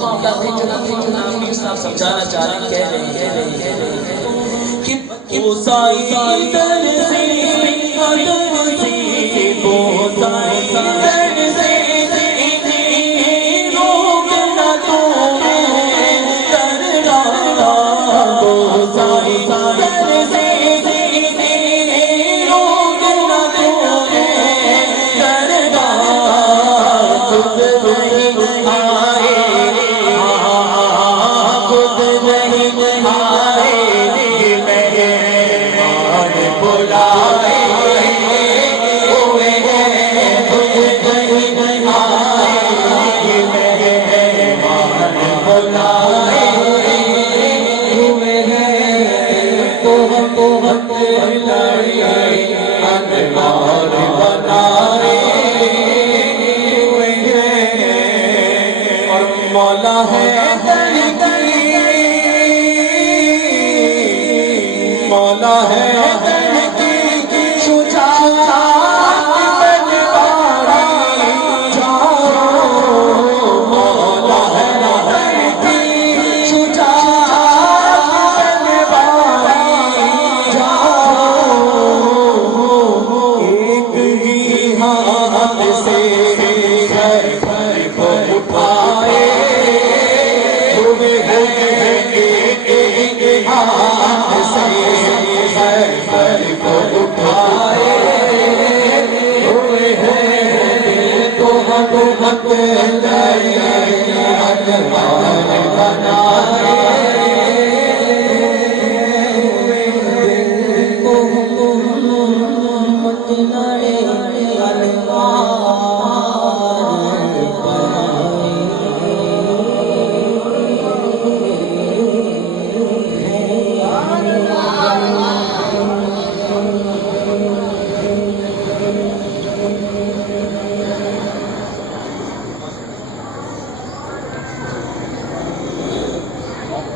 معاملہ ہے جو امیر صاحب سمجھانا چاہ رہے ہیں، کہہ رہے ہیں کہ بوسائی در سے ادب سے بوسائی در سے روکنا تمہیں کرنا بوسائی در سے روکنا تمہیں کرنا خود نہیں آئے خود نہیں آئے مہمان بلائے ہوئے ہیں خود نہیں آئے مہمان بلائے ہوئے ہیں تو ہم لڑائی انوار بنائے ہوئے ہیں اور مولا ہے مولا ہے